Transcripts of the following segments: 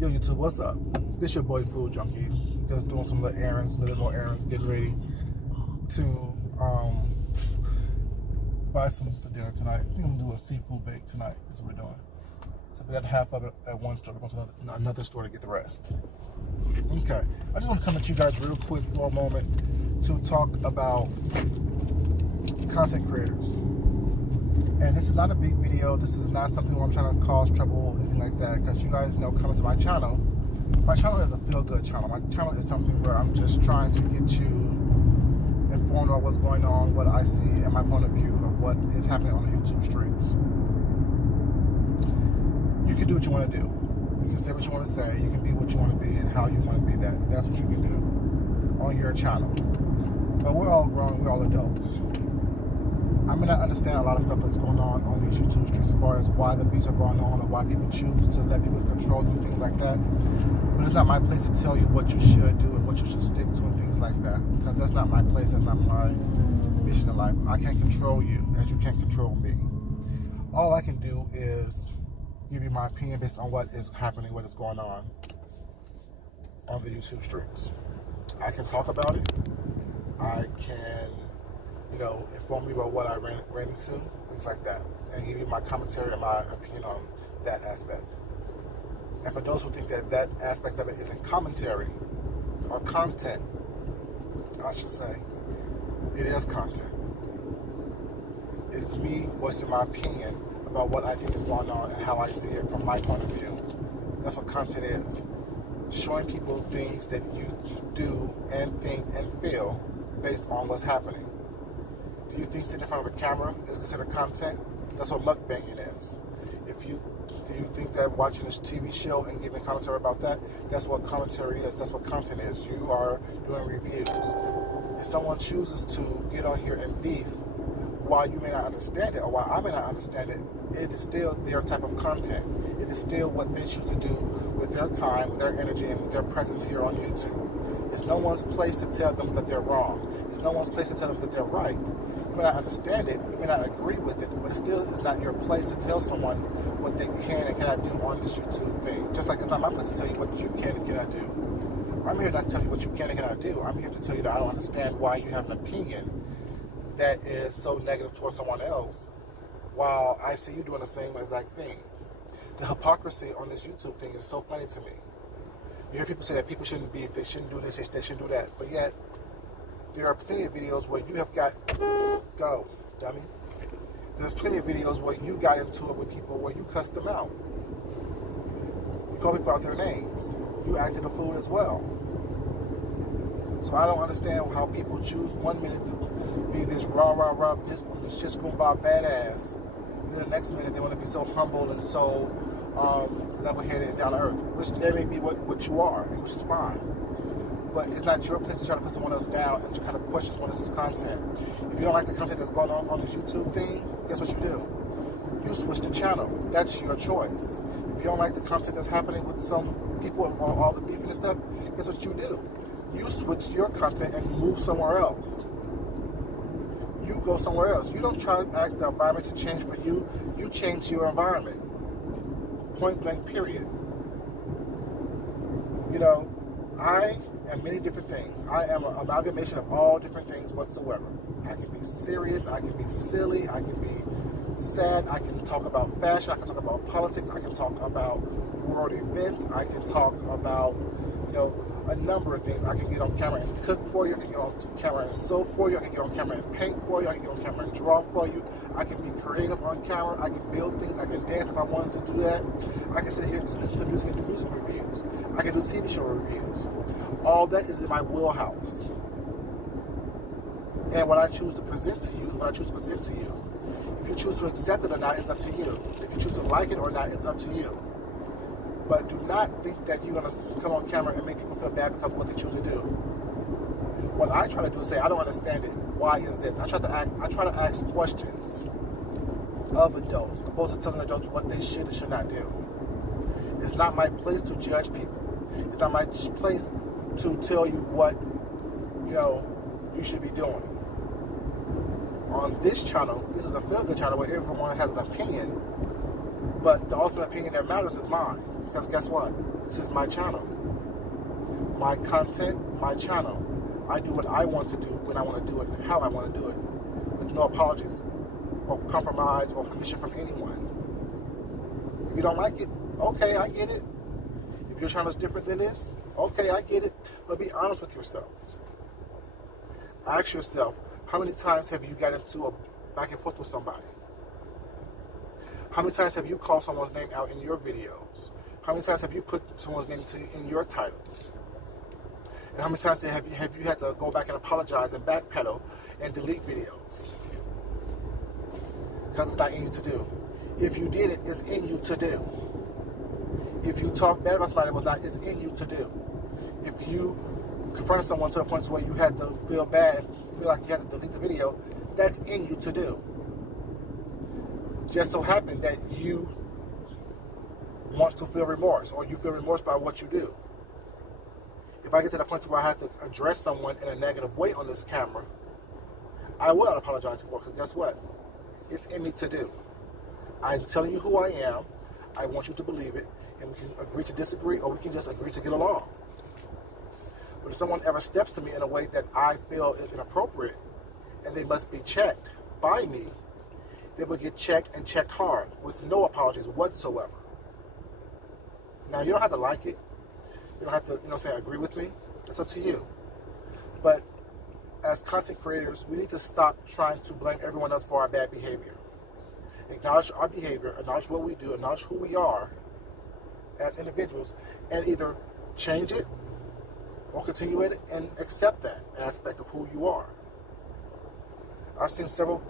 Yo, YouTube, what's up? This your boy Food Junkie. Just doing some little errands, getting ready to buy some for dinner tonight. I think I'm gonna do a seafood bake tonight. That's what we're doing. So we got half of it at one store. We're going to another store to get the rest. Okay, I just want to come at you guys real quick for a moment to talk about content creators. And this is not a big video. This is not something where I'm trying to cause trouble or anything like that, because you guys know, coming to my channel is a feel-good channel. My channel is something where I'm just trying to get you informed about what's going on, what I see, and my point of view of what is happening on the YouTube streets. You can do what you want to do. You can say what you want to say. You can be what you want to be and how you want to be that. That's what you can do on your channel. But we're all grown. We're all adults. I may not understand a lot of stuff that's going on these YouTube streets as far as why the beefs are going on or why people choose to let people control them and things like that. But it's not my place to tell you what you should do and what you should stick to and things like that, because that's not my place. That's not my mission in life. I can't control you as you can't control me. All I can do is give you my opinion based on what is happening, what is going on the YouTube streets. I can talk about it. I can, inform you about what I ran into, things like that, and give you my commentary and my opinion on that aspect. And for those who think that that aspect of it isn't commentary or content, I should say, it is content. It's me voicing my opinion about what I think is going on and how I see it from my point of view. That's what content is. Showing people things that you do and think and feel based on what's happening. Do you think sitting in front of a camera is considered content? That's what mukbanging is. Do you think that watching this TV show and giving commentary about that, that's what commentary is, that's what content is. You are doing reviews. If someone chooses to get on here and beef, while you may not understand it, or while I may not understand it, it is still their type of content. It is still what they choose to do with their time, with their energy, and with their presence here on YouTube. It's no one's place to tell them that they're wrong. It's no one's place to tell them that they're right. You may not understand it, you may not agree with it, but it still is not your place to tell someone what they can and cannot do on this YouTube thing. Just like it's not my place to tell you what you can and cannot do. I'm here not to tell you what you can and cannot do. I'm here to tell you that I don't understand why you have an opinion that is so negative towards someone else, while I see you doing the same exact thing. The hypocrisy on this YouTube thing is so funny to me. You hear people say that people shouldn't beef, they shouldn't do this, they shouldn't do that, but yet there are plenty of videos where you have got, go, dummy. There's plenty of videos where you got into it with people where you cussed them out. You call people out their names. You acted a fool as well. So I don't understand how people choose 1 minute to be this rah, this shit's gonna buy badass. And then the next minute they want to be so humble and so level-headed and down to earth, which they may be what you are, which is fine. But it's not your place to try to put someone else down and to kind of question someone else's content. If you don't like the content that's going on this YouTube thing, guess what you do? You switch the channel. That's your choice. If you don't like the content that's happening with some people or all the beefing and stuff, guess what you do? You switch your content and move somewhere else. You go somewhere else. You don't try to ask the environment to change for you. You change your environment. Point blank, period. I am many different things. I am an amalgamation of all different things whatsoever. I can be serious, I can be silly, I can be sad, I can talk about fashion, I can talk about politics, I can talk about world events, I can talk about, a number of things. I can get on camera and cook for you, I can get on camera and sew for you, I can get on camera and paint for you, I can get on camera and draw for you, I can be creative on camera, I can build things, I can dance if I wanted to do that, I can sit here and listen to music and do music reviews, I can do TV show reviews. All that is in my wheelhouse. And what I choose to present to you, if you choose to accept it or not, it's up to you. If you choose to like it or not, it's up to you. But do not think that you're going to come on camera and make people feel bad because of what they choose to do. What I try to do is say, I don't understand it. Why is this? I try to ask questions of adults, opposed to telling adults what they should and should not do. It's not my place to judge people. It's not my place to tell you what, you should be doing. On this channel, this is a feel-good channel where everyone has an opinion, but the ultimate opinion that matters is mine. Because guess what? This is my channel. My content, my channel. I do what I want to do, when I want to do it, how I want to do it, with no apologies or compromise or permission from anyone. If you don't like it, okay, I get it. If your channel is different than this, okay, I get it. But be honest with yourself. Ask yourself, how many times have you got into a back and forth with somebody? How many times have you called someone's name out in your videos? How many times have you put someone's name in your titles? And how many times have you had to go back and apologize and backpedal and delete videos? Because it's not in you to do. If you did it, it's in you to do. If you talk bad about somebody, it's in you to do. If you confronted someone to the point where you had to feel bad, feel like you had to delete the video, that's in you to do. Just so happened that you want to feel remorse, or you feel remorse by what you do. If I get to the point where I have to address someone in a negative way on this camera, I will apologize for it, because guess what? It's in me to do. I'm telling you who I am. I want you to believe it, and we can agree to disagree, or we can just agree to get along. But if someone ever steps to me in a way that I feel is inappropriate, and they must be checked by me, they will get checked and checked hard with no apologies whatsoever. Now, you don't have to like it. You don't have to, agree with me. It's up to you. But as content creators, we need to stop trying to blame everyone else for our bad behavior. Acknowledge our behavior, acknowledge what we do, acknowledge who we are as individuals, and either change it or continue it and accept that aspect of who you are. I've seen several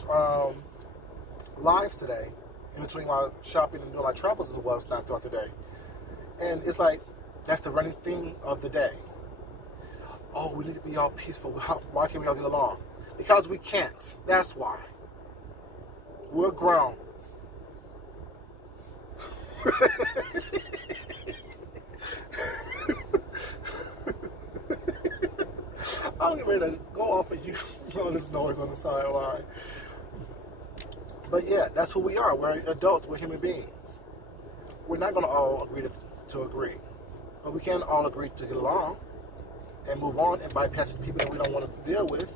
lives today in between my shopping and doing my travels as well as not throughout the day. And it's like, that's the running theme of the day. Oh, we need to be all peaceful. Why can't we all get along? Because we can't. That's why. We're grown. I'm getting ready to go off of you all this noise on the sideline. But yeah, that's who we are. We're adults. We're human beings. We're not going to all agree to agree. But we can all agree to get along and move on and bypass the people that we don't want to deal with.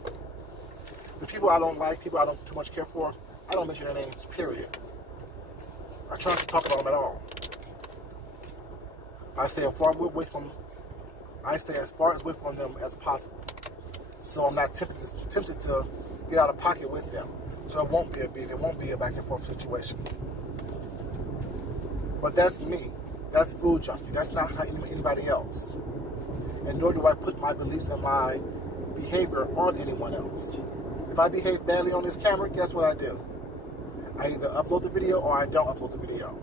The people I don't like, people I don't too much care for, I don't mention their names, period. I try not to talk about them at all. I stay as far away from them as possible. So I'm not tempted to get out of pocket with them. So it won't be a beef, it won't be a back and forth situation. But that's me. That's food junkie. That's not how anybody else. And nor do I put my beliefs and my behavior on anyone else. If I behave badly on this camera, guess what I do? I either upload the video or I don't upload the video.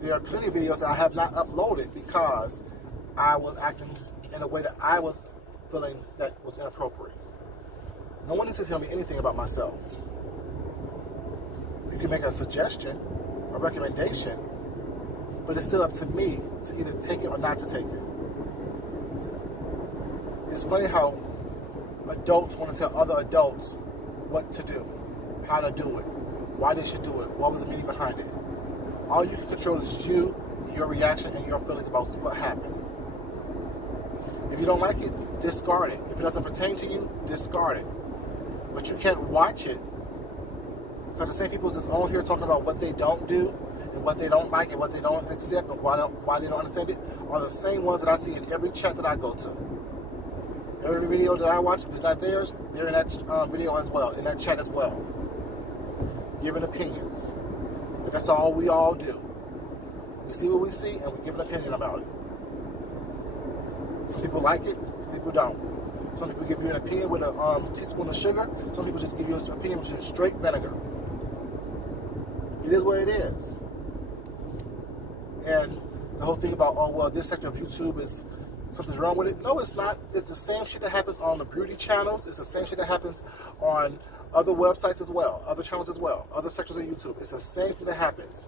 There are plenty of videos that I have not uploaded because I was acting in a way that I was feeling that was inappropriate. No one needs to tell me anything about myself. You can make a suggestion, a recommendation, but it's still up to me to either take it or not to take it. It's funny how adults want to tell other adults what to do, how to do it, why they should do it, what was the meaning behind it. All you can control is you, your reaction, and your feelings about what happened. If you don't like it, discard it. If it doesn't pertain to you, discard it. But you can't watch it, because the same people that's on here talking about what they don't do and what they don't like and what they don't accept and why they don't understand it are the same ones that I see in every chat that I go to. Every video that I watch, if it's not theirs, they're in that video as well, in that chat as well, giving opinions. And that's all we all do. We see what we see and we give an opinion about it. Some people like it, some people don't. Some people give you an opinion with a teaspoon of sugar. Some people just give you an opinion with just straight vinegar. It is what it is. And the whole thing about, oh, well, this sector of YouTube is something's wrong with it. No, it's not. It's the same shit that happens on the beauty channels. It's the same shit that happens on other websites as well, other channels as well, other sectors of YouTube. It's the same thing that happens.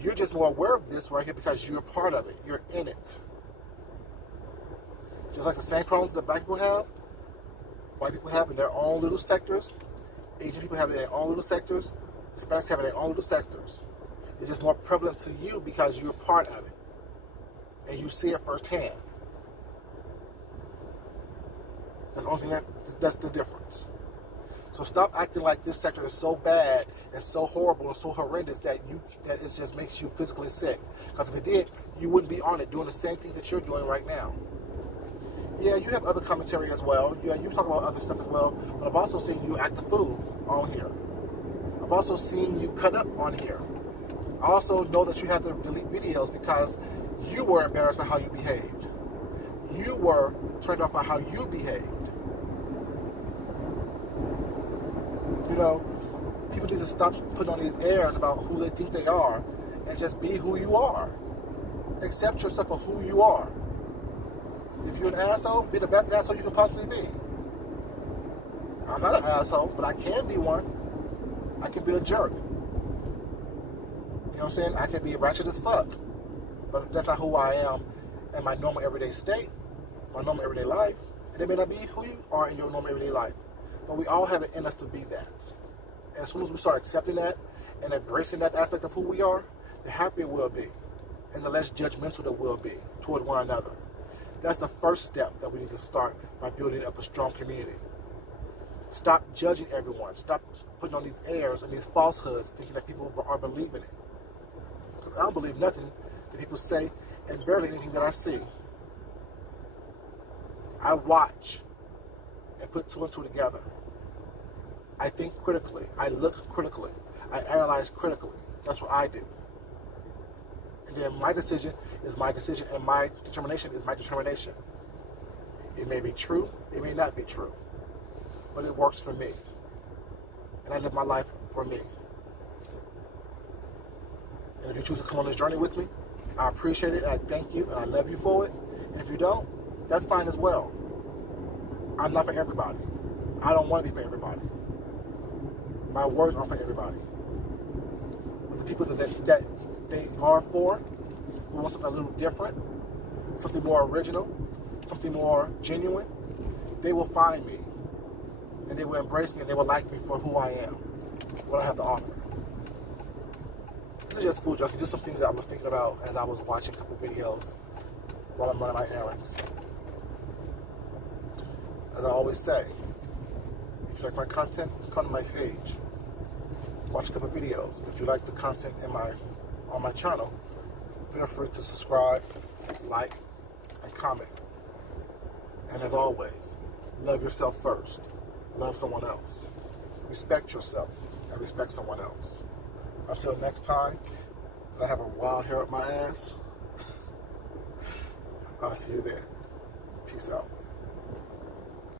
You're just more aware of this right here because you're part of it. You're in it. Just like the same problems that black people have, white people have in their own little sectors, Asian people have in their own little sectors, Hispanics have in their own little sectors. It's just more prevalent to you because you're part of it. and you see it firsthand. That's the only thing that's the difference. So stop acting like this sector is so bad and so horrible and so horrendous that it just makes you physically sick. Because if it did, you wouldn't be on it doing the same things that you're doing right now. Yeah, you have other commentary as well. Yeah, you talk about other stuff as well. But I've also seen you act the fool on here. I've also seen you cut up on here. I also know that you had to delete videos because you were embarrassed by how you behaved. You were turned off by how you behaved. You know, people need to stop putting on these airs about who they think they are and just be who you are. Accept yourself for who you are. If you're an asshole, be the best asshole you can possibly be. I'm not an asshole, but I can be one. I can be a jerk. You know what I'm saying? I can be ratchet as fuck. But that's not who I am in my normal everyday state, my normal everyday life. And it may not be who you are in your normal everyday life. But we all have it in us to be that. And as soon as we start accepting that and embracing that aspect of who we are, the happier we'll be. And the less judgmental that we'll be toward one another. That's the first step that we need to start by building up a strong community. Stop judging everyone. Stop putting on these airs and these falsehoods thinking that people are believing it. Because I don't believe nothing that people say and barely anything that I see. I watch and put two and two together. I think critically. I look critically. I analyze critically. That's what I do. And then my decision is my decision, and my determination is my determination. It may be true, it may not be true, but it works for me. And I live my life for me. And if you choose to come on this journey with me, I appreciate it, and I thank you, and I love you for it. And if you don't, that's fine as well. I'm not for everybody. I don't want to be for everybody. My words aren't for everybody. But the people that they are for, who want something a little different, something more original, something more genuine, they will find me. And they will embrace me, and they will like me for who I am, what I have to offer. This is just Food Junkie, just some things that I was thinking about as I was watching a couple videos while I'm running my errands. As I always say, if you like my content, come to my page. Watch a couple videos. If you like the content on my channel, feel free to subscribe, like, and comment. And as always, love yourself first. Love someone else. Respect yourself and respect someone else. Until next time, that I have a wild hair up my ass, I'll see you there. Peace out.